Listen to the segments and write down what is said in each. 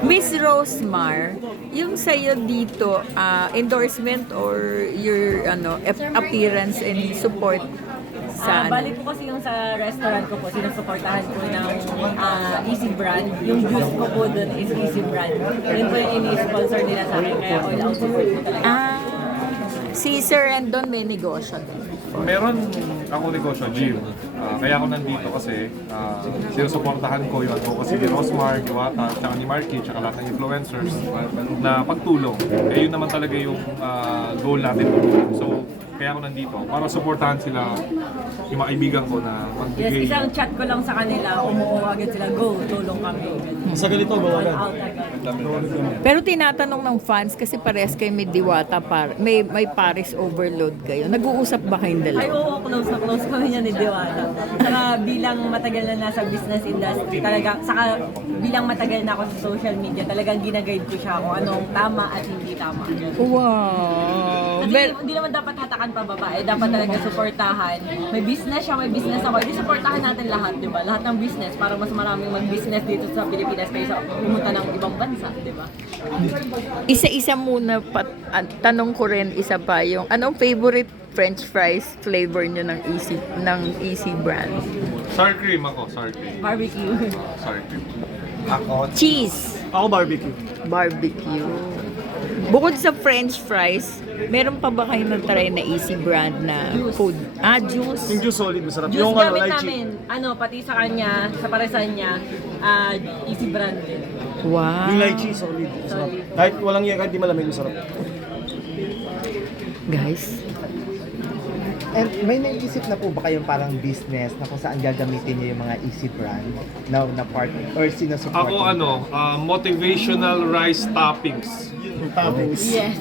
Miss Rosemar, yung sa'yo dito, endorsement or your appearance and support sa Bali po kasi yung sa restaurant ko po, sinusuportahan ko ng Easy Brand. Yung juice ko po dun is Easy Brand. Yun po yung ini-sponsor nila sa akin, kaya all out support po talaga. Si Sir Rendon may negosyo din. Meron ako negosyo, gym. Kaya ako nandito kasi sinusuportahan ko yung advocacy ni Rosmar, Diwata, tsaka ni Marky, tsaka lahat ng influencers na pagtulong. Eh yun naman talaga yung goal natin. So, kaya ako nandito para suportahan sila yung mga kaibigan ko na magbigay. Yes, isang chat ko lang sa kanila, umuo agad sila, go, tulong kami. Sa ganito, go All agad. out agad. Pero tinatanong ng fans kasi pares kayo may Diwata, may Paris overload kayo. Nag-uusap ba kayong Ay, dalawa? oo, close na close kami niya ni Diwata. Saka bilang matagal na nasa business industry, talaga, saka bilang matagal na ako sa social media, talagang ginaguide ko siya kung anong tama at hindi tama. Wow! Kasi Well, hindi naman dapat hatakan pa babae, dapat talaga suportahan. May business siya, may business ako. Hindi suportahan natin lahat, di ba? Lahat ng business para mas maraming mag-business dito sa Pilipinas kaysa pumunta ng ibang bansa, di ba? isa-isa muna, tanong ko rin isa pa, yung anong favorite French fries flavor nyo ng Easy Brand? Sour cream ako, sour cream. Barbecue. Sour cream. Cheese! Ako barbecue. Barbecue. Bukod sa French fries, meron pa ba kayo na-try na Easy Brand na Juice. food? Juice. Yung juice solid, masarap. Juice Yung gamit lychee. namin, pati sa kanya, sa paresan niya, Easy Brand din. Wow. Yung lychee solid, masarap. Solid. Kahit walang yan, kahit di malamig, masarap. Guys, And may naisip na po ba kayong parang business na kung saan gagamitin niyo yung mga Easy Brand na part or sinusupport? Ako motivational rice toppings. Yung toppings. Yes.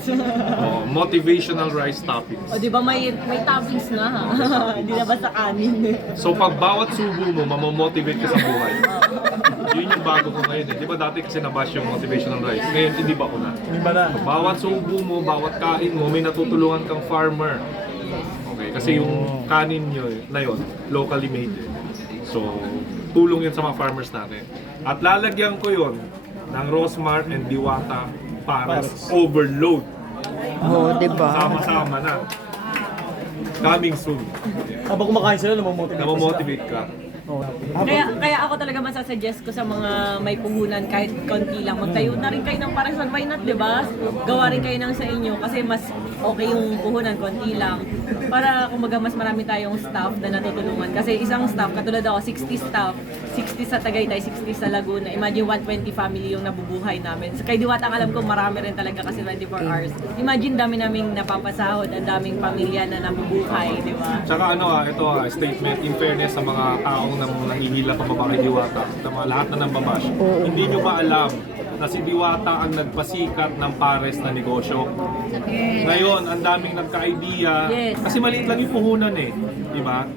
Motivational rice toppings. O di ba may toppings na ha? Hindi na basta kanin. So pag bawat subo mo, mamomotivate ka sa buhay. Yun yung bago ko ngayon eh. Di ba dati kasi nabash yung motivational rice? Ngayon hindi ba ko na? Yung ba na? Bawat subo mo, bawat kain mo, may natutulungan kang farmer. Okay, kasi yung kanin nyo na yun, locally made. So, tulong yun sa mga farmers natin. At lalagyan ko yun ng Rosmar and Diwata Pares Overload. oh, diba? Sama-sama na. Coming soon. Habang kumakain sila, namomotivate. Namomotivate ka. Oh. Kaya ako talaga masasuggest ko sa mga may puhunan kahit konti lang, magtayo na rin kayo ng paresan, why not, di ba? Gawa rin kayo ng sa inyo kasi mas okay yung puhunan, konti lang. Para kumbaga mas marami tayong staff na natutulungan. Kasi isang staff, katulad ako, 60 staff, 60 sa Tagaytay, 60 sa Laguna. Imagine 120 family yung nabubuhay namin. So, kay Diwata, ang alam ko marami rin talaga kasi 24 hours. Imagine dami naming napapasahod, ang daming pamilya na nabubuhay, di ba? Tsaka ito statement, in fairness sa mga taong nangihila pababa kay Diwata, sa mga lahat na nambabash, hindi nyo ba alam na si Diwata ang nagpasikat ng pares na negosyo? Ngayon, ang daming nagka-idea, Yes. kasi maliit lang yung puhunan eh, di ba?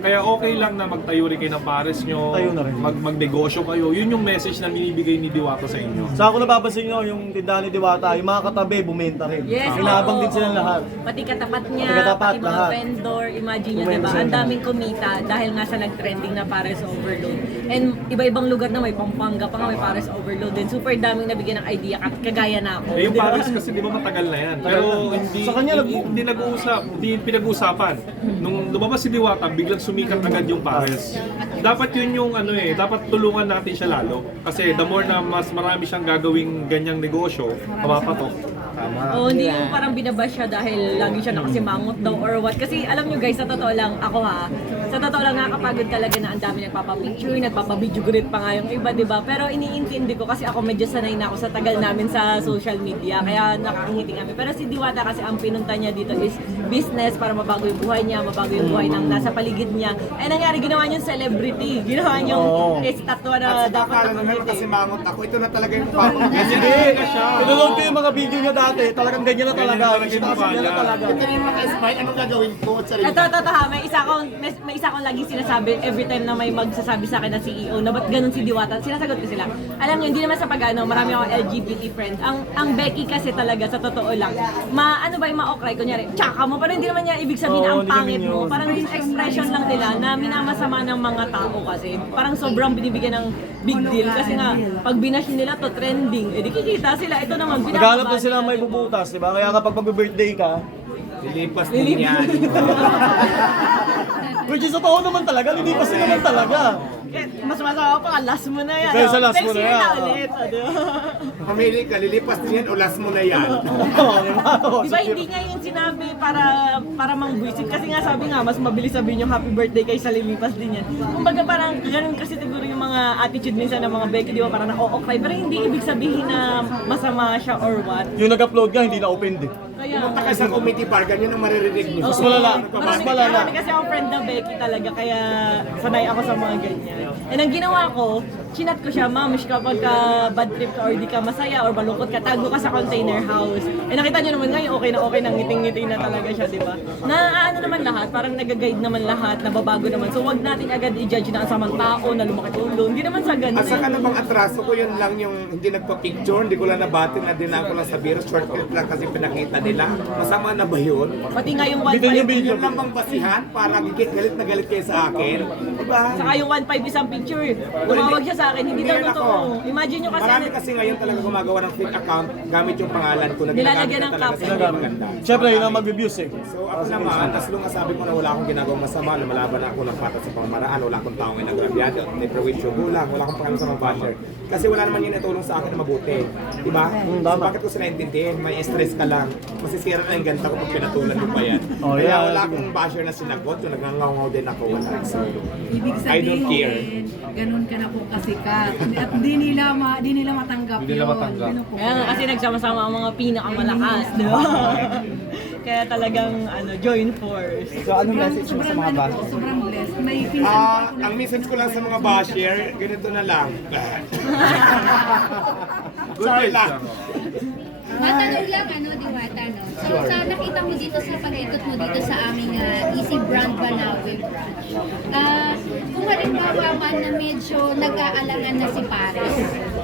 Kaya okay lang na magtayo rin kayo ng pares nyo, Tayo na rin. magnegosyo kayo. Yun yung message na binibigay ni Diwata sa inyo. Sa ako napapansin nyo, yung tindahan ni Diwata, yung mga katabi, bumenta rin. Yes, Kinabang oo. din silang lahat. Pati katapat niya, Pati katapat, pati mga lahat. vendor, imagine nyo, Kumita diba? sila. Ang daming kumita dahil nga sa nag-trending na Pares Overload. And iba-ibang lugar na may Pampanga pa nga may Pares Overload din. Super daming nabigyan ng idea at kagaya na ako. Eh, yung diba? Paris kasi di ba matagal na yan. Pero hindi, Sa kanya, hindi nag-uusap, hindi pinag-uusapan. Nung lumabas si Diwata, biglang sumikat agad yung Paris. Dapat yun yung dapat tulungan natin siya lalo. Kasi the more na mas marami siyang gagawing ganyang negosyo, mapapatok. Oo, hindi yung parang binabash siya dahil lagi siya nakasimangot daw or what. Kasi alam nyo guys, sa totoo lang, ako sa totoo lang nakakapagod talaga na ang dami nagpapapicture, nagpapabideo greet pa nga yung iba, di ba? Pero iniintindi ko kasi ako medyo sanay na ako sa tagal namin sa social media, kaya nakakangiti kami. Pero si Diwata kasi ang pinunta niya dito is business para mabago yung buhay niya, mabago yung buhay ng nasa paligid niya. Eh nangyari, ginawa niyang celebrity, ginawa niyang estatwa na dapat naman kasi nakangiti. mangot ako. Ito na talaga yung papa. Hindi! Pinulog ko yung mga video niya dati, talagang ganyan na talaga. Ganyan talaga yung mukha Ganyan na niya. talaga. Ito na yung mga smile. Anong gagawin ko? At sarili Ito, ha, may isa akong lagi sinasabi every time na may magsasabi sa akin na CEO na ba't ganun si Diwata, sinasagot ko sila. Alam niyo, hindi naman sa pag-ano, marami akong LGBT friends. Ang Becky kasi talaga, sa totoo lang, ano ba yung ma-okray, kunyari, tsaka mo, parang hindi naman niya ibig sabihin ang hindi pangit naman mo. yun. Parang yung expression lang nila na minamasama ng mga tao kasi. Parang sobrang binibigyan ng big deal kasi nga, pag binash nila to trending, edi kikita sila. Ito naman, Naghanap na sila nila, may diba? bubutas, di ba? Kaya kapag mag-birthday ka, Lilipas din yan. which is totoo naman talaga, hindi pa sila naman talaga. Eh, mas masama pa, last mo na yan. Kaysa oh. last mo Next na year yan, ulit. Oh, diba? Pamili ka, lilipas din yan o last mo na yan. Oo, di ba? Diba hindi niya yung sinabi para mang-buisit kasi nga sabi nga mas mabilis sabihin yung happy birthday kaysa lilipas din yan. Kumbaga parang ganun kasi siguro yung mga attitude minsan ng mga Becky, di ba parang na-okay pero hindi ibig sabihin na masama siya or what. Yung nag-upload ka, hindi na-open din. Kaya Punta ka sa committee bar, ganyan ang maririnig niyo. Mas malala. Marami, Mas malala. marami kasi akong friend na Becky talaga, kaya sanay ako sa mga ganyan. And ang ginawa ko, chinat ko siya, ma'am, kapag ka bad trip ka or di ka masaya or malungkot ka, tago ka sa container house. Eh nakita nyo naman ngayon, okay na, ngiting-ngiti na talaga siya, di ba? Na ano naman lahat, parang nag-guide naman lahat, nababago naman. So wag natin agad i-judge na ang samang tao, na lumaki ulo. Hindi naman sa ganun. At saka na bang atraso ko, yun lang yung hindi nagpa-picture, hindi ko lang nabatin na din ako lang sa biro, short clip lang kasi pinakita nila. Masama na ba yun? Pati nga yung Dito niyo 1.5, video. Yun lang bang basihan para galit na galit kayo sa akin? Diba? saka yung 1.5 isang picture, tumawag siya sa akin, hindi daw rin ako. totoo. Imagine nyo kasi, Marami kasi ngayon talaga gumagawa ng fake account gamit yung pangalan ko na Nilalagyan ginagamit ng na talaga caption. sa hindi maganda. Siyempre, yun ang mag-abuse eh. So ako naman, as long as sabi ko na wala akong ginagawang masama, lumalaban ako ng patas sa pamamaraan, wala akong taong inagrabyado, may prowisyo gulang, wala akong pakialam sa mga basher. Kasi wala naman yung natulong sa akin na mabuti. Diba? So tama. bakit ko sila intindihin? May stress ka lang. Masisira na yung ganta ko pag pinatulan mo pa yan. Oh, Kaya yeah. wala akong basher na sinagot, yung nagngangaw din ako. Wala. So, Ibig I don't care. sabihin, ganun ka na po kasikat. At di nila matanggap Hindi nila yun. matanggap. Ganun po. kaya nga kasi nagsama-sama ang mga pinakamalakas, di ba? Kaya talagang join force. So anong message mo sa mga bashers? Sobrang blessed. May pinsan pa ako na ang message ko lang sa mga basher, ganito na lang. Sorry lang. Matanong lang, Diwata, no? So, sa nakita mo dito sa pag-ikot mo dito sa aming Easy Brand Banawe branch, kung halimbawa man na medyo nag-aalangan na si Pares,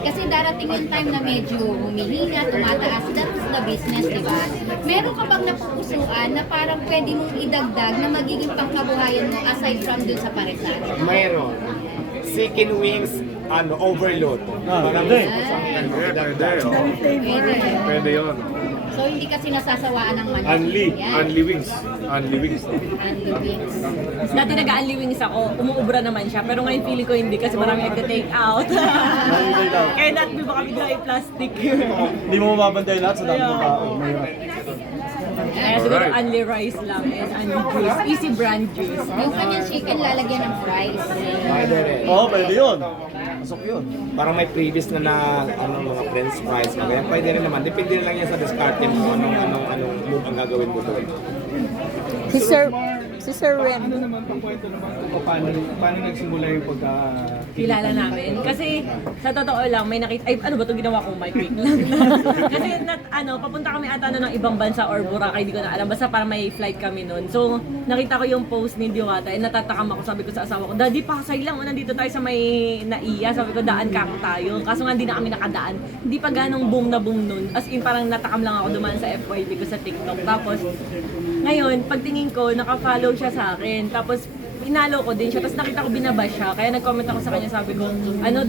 kasi darating yung time na medyo humihina, tumataas, that's the business, di ba? Meron ka bang napupusuan na parang pwede mong idagdag na magiging pangkabuhayan mo aside from dun sa paresan? Mayroon. Chicken wings, overload. Marami pwede. sa isang Pwede, oh. Pwede. Pwede yun. So, hindi kasi nasasawaan ng manok. Unli. Yan. Unli wings. Unli wings. Unli wings. Dati nag-unli wings ako, umuubra naman siya. Pero ngayon feeling ko hindi kasi marami nagka-take out. Kaya not be baka bigla yung plastic. Hindi mo mababantay lahat sa dami ng tao. Mahirap. Kaya siguro unli rice lang and unli juice. Easy brand juice. Yung kanyang chicken lalagyan ng fries. Pwede rin. Oo, pwede yun. Pasok yun. Parang may previous na mga french fries na ganyan. Pwede rin naman. Depende rin lang yan sa discarte mo anong move ang gagawin mo doon. Si Sir Ren, Ano naman, pangkwento naman kung paano nagsimula yung Kilala namin. Kasi sa totoo lang, may nakita, ay ano ba ito ginawa kong mic week lang. Kasi papunta kami ata ng ibang bansa or Boracay, hindi ko na alam. Basta parang may flight kami nun. So, nakita ko yung post ni Diwata, natatakam ako, sabi ko sa asawa ko, Daddy, pakasay lang, nandito tayo sa may naiya. Sabi ko, daan ka tayo. Kaso nga hindi na kami nakadaan. Hindi pa ganong boom na boom nun. As in, parang natakam lang ako dumaan sa FYP ko sa TikTok. Tapos, ngayon, pagtingin ko, naka-follow siya sa akin. Tapos, inalo ko din siya. Tapos nakita ko binabash siya. Kaya nag-comment ako sa kanya. Sabi ko,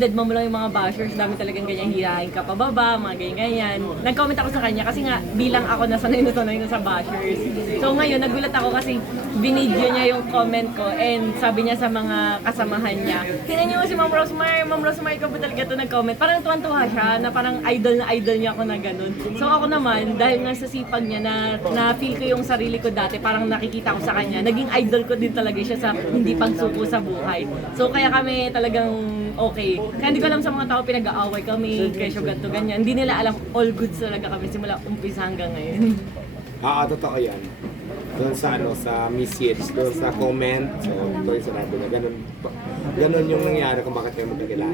dead mo lang yung mga bashers. Dami talagang ganyan hirahin ka pababa, mga ganyan-ganyan. Nag-comment ako sa kanya kasi nga bilang ako nasanay na sa bashers. So ngayon, nagulat ako kasi binidyo niya yung comment ko and sabi niya sa mga kasamahan niya, tingnan niyo si Ma'am Rosemar, ikaw ba talaga ito nag-comment? Parang tuwan-tuwa siya na parang idol niya ako na ganun. So ako naman, dahil nga sa sipag niya na feel ko yung sarili ko dati, parang nakikita ko sa kanya, naging idol ko din talaga siya sa hindi pagsuko sa buhay. So kaya kami talagang okay. Kaya hindi ko alam sa mga tao pinag-aaway kami, kesyo ganito, ganyan. Hindi nila alam all goods talaga kami simula umpisa hanggang ngayon. Totoo yan. Doon sa sa message, doon sa comment, so ito yung sinabi na ganun. Ganon yung nangyari kung bakit kayo magkakilala.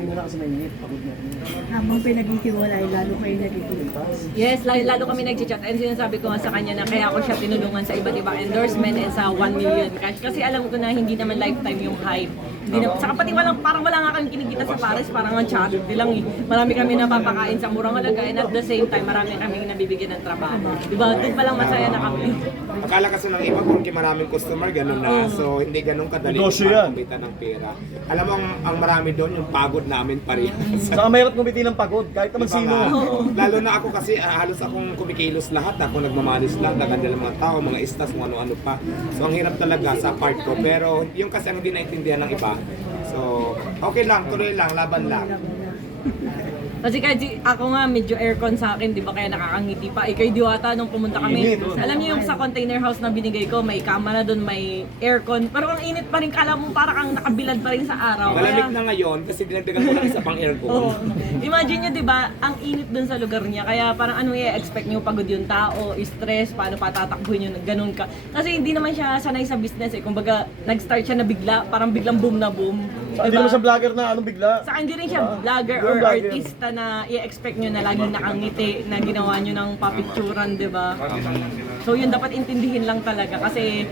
Habang pinag-ihiwalay, lalo kayo nagiging. Yes, lalo kami nag-chat and sinasabi ko nga sa kanya na kaya ako siya tinulungan sa iba't ibang endorsement and sa 1 million cash kasi alam ko na hindi naman lifetime yung hype. Hindi na, saka pati parang wala nga kami kinikita sa Paris, parang ang charity lang eh. Marami kami napapakain sa murang halaga and at the same time marami kami nabibigyan ng trabaho. Diba? Doon palang masaya na kami. Akala kasi ng iba kung maraming customer, ganun na. So, hindi ganun kadali Negosyo yan. kumita ng pera. Alam mo, ang marami doon, yung pagod namin pa rin. Saka mahirap kumiti ng pagod, kahit naman Diba sino. nga? Lalo na ako kasi halos akong kumikilos lahat. Ako nagmamanis lang, nagandala mga tao, mga istas, mga ano-ano pa. So, ang hirap talaga sa part ko. Pero yung kasi ang hindi naintindihan ng iba. So, okay lang, tuloy lang, laban lang. Kasi kahit ako nga medyo aircon sa akin, di ba kaya nakakangiti pa. Ikay Diwata nung pumunta kami. Alam niyo yung sa container house na binigay ko, may kama na doon, may aircon. Pero ang init pa rin, kala mo parang kang nakabilad pa rin sa araw. Malamig na ngayon kasi dinagdagan ko lang isa pang aircon. Oo. Imagine nyo, di ba, ang init dun sa lugar niya. Kaya parang ano i-expect nyo, pagod yung tao, stress, paano patatakbuhin nyo, ganun ka. Kasi hindi naman siya sanay sa business eh. Kumbaga, nag-start siya na bigla, parang biglang boom na boom. Hindi naman siya vlogger na anong bigla. Saka hindi rin siya vlogger or vlogger. artista na i-expect nyo na laging nakangiti, na ginawa nyo ng papicturan, di ba? So yun, dapat intindihin lang talaga kasi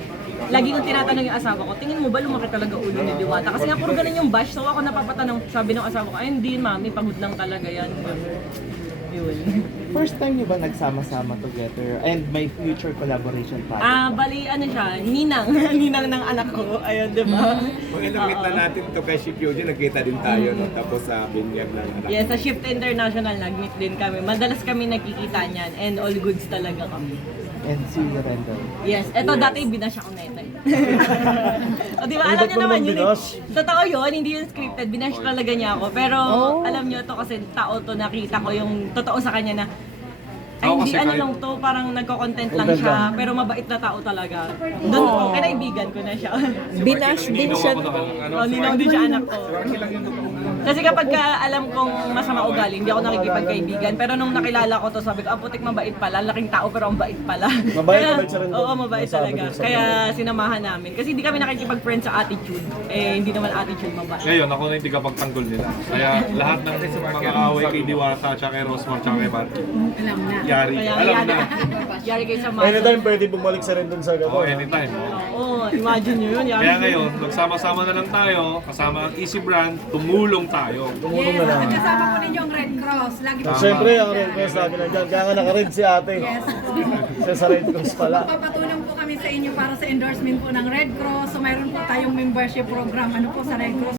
lagi kong tinatanong yung asawa ko, tingin mo ba lumaki talaga ulo ni Diwata? Kasi nga puro ganun yung bash, so ako napapatanong, sabi ng asawa ko, ay hindi mami, pagod lang talaga yan. Yun. First time niyo ba nagsama-sama together and may future collaboration project? Bali ano siya, ninang, ninang ng anak ko, ayun, di ba? Mga nakita natin to kay Ship Yoji, nagkita din tayo, no? Tapos sa binyag ng anak. Yes, sa Shift International, nag-meet din kami. Madalas kami nagkikita niyan and all goods talaga kami. And si Rendell. Yes, eto dati binash ako na ito. O di ba, alam niyo Bakit naman naman yun. binash? Totoo yun, hindi yun scripted. Binash talaga niya ako. Pero alam niyo to kasi tao to, nakita ko yung totoo sa kanya na ay Oo, hindi kasi ano kahit- lang to, parang nagko-content lang siya. Pero mabait na tao talaga. Doon ko, kinaibigan ko na siya. Binash din siya. O, ninong din siya anak ko. Kasi kapag alam kong masama ugali, hindi ako nakikipagkaibigan. Pero nung nakilala ko to, sabi ko, putik mabait pala. Laking tao pero ang bait pala. Mabait siya rin doon. Oo, mabait Sabi talaga. din sa Kaya sinamahan namin. Kasi hindi kami nakikipag-friend sa attitude. Eh, hindi naman attitude mabait. Ngayon, ako na yung tigapagtanggol nila. Kaya lahat ng mga away kay Diwata, tsaka kay Rosmar, tsaka kay Marky, Alam na. yari. Kaya Alam yan. na. Yari kayo sa Anytime pwede bumalik sa rin dun sa Oo, gano'n. anytime. Oo. Oo, imagine nyo yun. Yari. Kaya ngayon, nagsama-sama na lang tayo, kasama ang Easy Brand, tumulong tayo. Tumulong Yes, na lang. at kasama ko ninyo ang Red Cross. Lagi po. Siyempre, ang Red Cross lagi nandiyan. Kaya nga naka-red si ate. Yes po. Siya sa Red Cross pala. Papatulong po kami sa inyo para sa endorsement po ng Red Cross. So mayroon po tayong membership program. Ano po sa Red Cross?